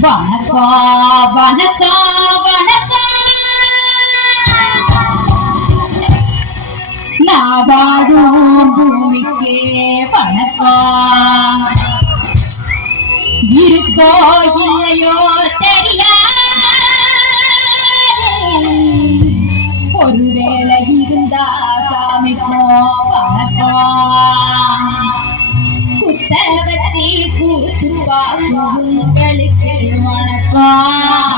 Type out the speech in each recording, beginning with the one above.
வணக்கம் வணக்கம் வணக்கம். நான் வாழும் பூமிக்கே வணக்கம். இருக்கோ இல்லையோ தெரியல, ஒருவேளை இருந்தா சாமிக்கோ வணக்கம். குத்த வச்சு கூத்து பார்க்கும் உங்களுக்கு வணக்கம்.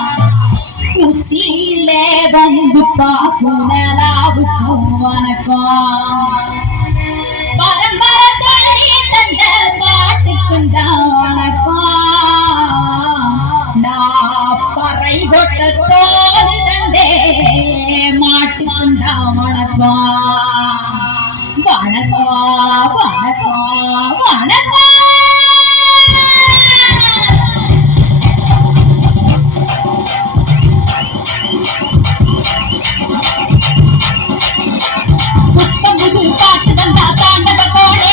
உச்சியில வந்து பார்க்கும் நிலாவுக்கும் வணக்கம். பரம்பரை சொல்லி தந்த பாட்டுக்கும் தான் வணக்கம். நான் பறை கொட்ட தோல் தந்தே மாட்டுக்கும் தான் வணக்கம். வணக்கம் வணக்கம் வணக்கம். புத்தம்புது பாட்டு வந்தா தாண்டவ கோடே,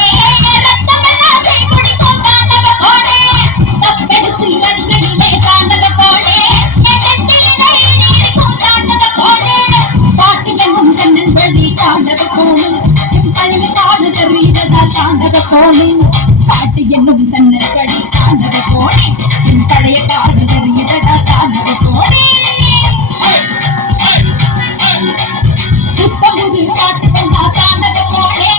ரத்தமெல்லாம் குடிக்கும் தாண்டவ கோடே, தப்பெடுத்து அடிகளிலே தாண்டவ கோடே, எட்டத்திலே நீடிக்கும் தாண்டவ கோடே, பாட்டு என்னும் கண்ணன் வழி தாண்டவ கோடே, பழைய காடு தெரியுதடா தாண்டவ கோடே, பாட்டு என்னும் கண்ணன் வழி தாண்டவ கோடே, பழைய காடு தெரியுதடா தாண்டவ கோடே. புத்தம்புது பாட்டு வந்தா தாண்டவ கோடே,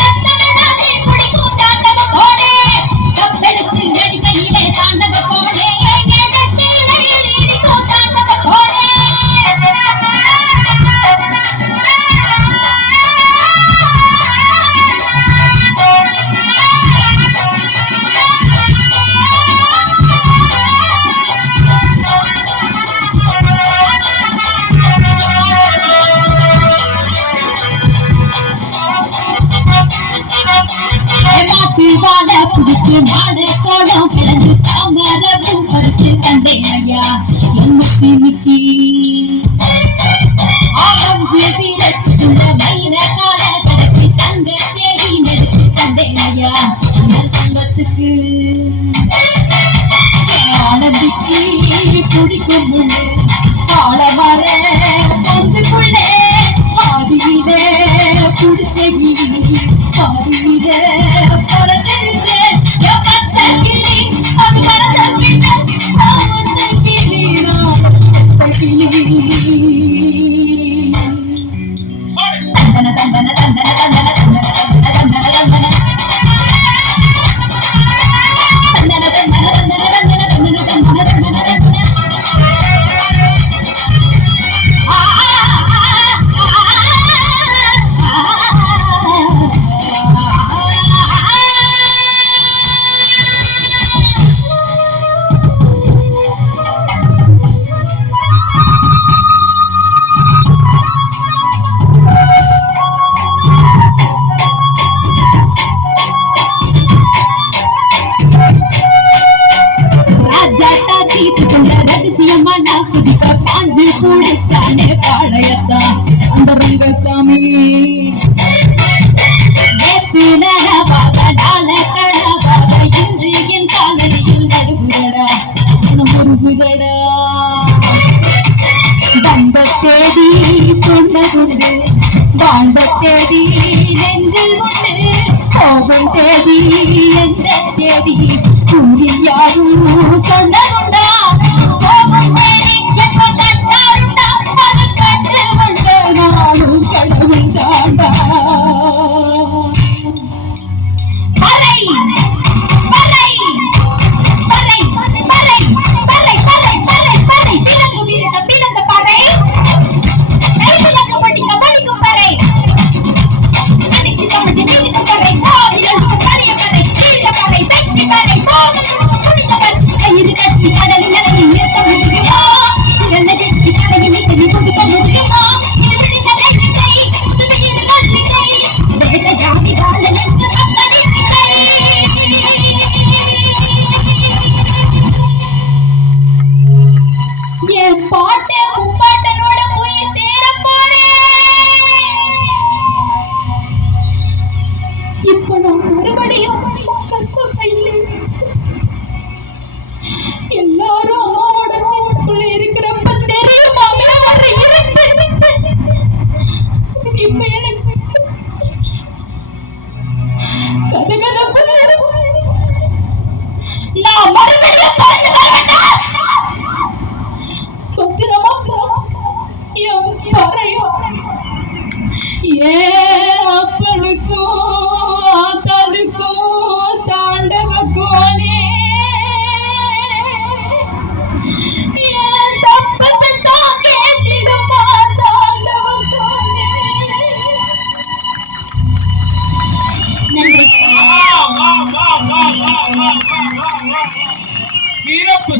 ரத்தமெல்லாம் குடிக்கும் தாண்டவ கோடே, தப்பெடுத்து அடிக்கையிலே தாண்டவ கோடே, எட்டத்திலே நீடிக்கும் தாண்டவ கோடே. மாட்டு வாழ புடிச்சு மாட கோடம் கிடந்து தாமர பூ பறிச்சு தந்தேன் ஐயா எம்முச்சி நிக்கி ஆவஞ்சு வீரத்துக்குள்ள மயில கால கடத்தி தங்க செடி நெடுத்து தந்தேன் ஐயா முதல் தங்கத்துக்கு ஆனந்திக்கு குடிக்கும் முன்னு ஆழமர பொந்துக்குள்ளே ஆதியிலே குடிச்சகி ஆதியிலே பறந்துருச்சே என் பச்சை கிளி அது பறந்த பின்ன நான் வந்த கிளி நான் கிளி. தந்தன தந்தன தந்தன தந்தன தந்தன தந்தன தந்தன தந்தன குடிச்சானே பாளையத்தா அந்த ரங்கசாமி நேத்து நனவாக நாள கனவாக இன்று என் காலடியில் நடுகுதடா முருகுதடா. வந்த தேதி சொன்னதுண்டு, வாழ்ந்த தேதி நெஞ்சில் உண்டு, போகும் தேதி எந்த தேதி கூறி யாரும் சொன்னதுண்டா. போகும் தேதி எப்ப கட்டாருண்டா, அது கட்டு வந்த நாளும் கடவுள் தாண்டா. பறை பறை பறை பறை பறை பறை பறை பறை விலங்கு வீரன பிறந்த பறை, விலங்கு படிக்க படிக்கும் பறை, அனைத்து தமிழ் நீடிக்கும் பறை, காவிலங்கு பழைய பறை, நீண்ட பறை, வெற்றி பறை, போன குடித்த பறை, கயிறு கட்டி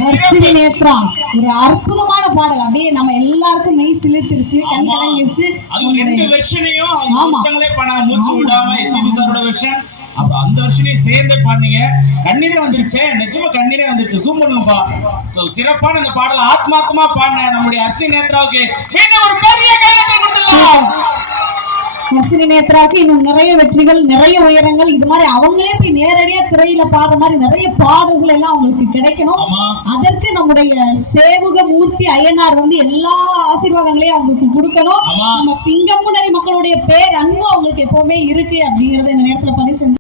வர்ஷினி நேத்ரா ஒரு அற்புதமான பாடல். அப்படியே நம்ம எல்லாருக்கும் மெய் சிலிர்த்துருச்சு, கண் கலங்கிருச்சு. அது ரெண்டு வெர்ஷனையும் ஒருத்தங்களே பண்ணாங்க, மூச்சு விடாம. எஸ்பிபி சாரோட வெர்ஷன், அப்புறம் அந்த வெர்ஷனையும் சேர்ந்தே பாடுனீங்க. கண்ணீரே வந்துருச்சு, நிஜமா கண்ணீரே வந்துருச்சு. சூம் பண்ணுங்கப்பா. சோ சிறப்பான இந்த பாடல் ஆத்மார்த்தமா பாடின நம்முடைய வர்ஷினி நேத்ராவுக்கு மீண்டும் ஒரு பெரிய கைதட்டல் கொடுத்துடலாம். வர்ஷினி நேத்ராவுக்கு இன்னும் நிறைய வெற்றிகள், நிறைய உயரங்கள், இது மாதிரி அவங்களே போய் நேரடியா திரையில பாடுற மாதிரி நிறைய பாடல்கள் எல்லாம் அவங்களுக்கு கிடைக்கணும். அதற்கு நம்முடைய சேவுக மூர்த்தி ஐயனார் வந்து எல்லா ஆசீர்வாதங்களையும் அவங்களுக்கு கொடுக்கணும். நம்ம சிங்கமுனரி மக்களுடைய பேர் அன்பு அவங்களுக்கு எப்பவுமே இருக்கு அப்படிங்கறத இந்த நேரத்துல பதிவு செஞ்சு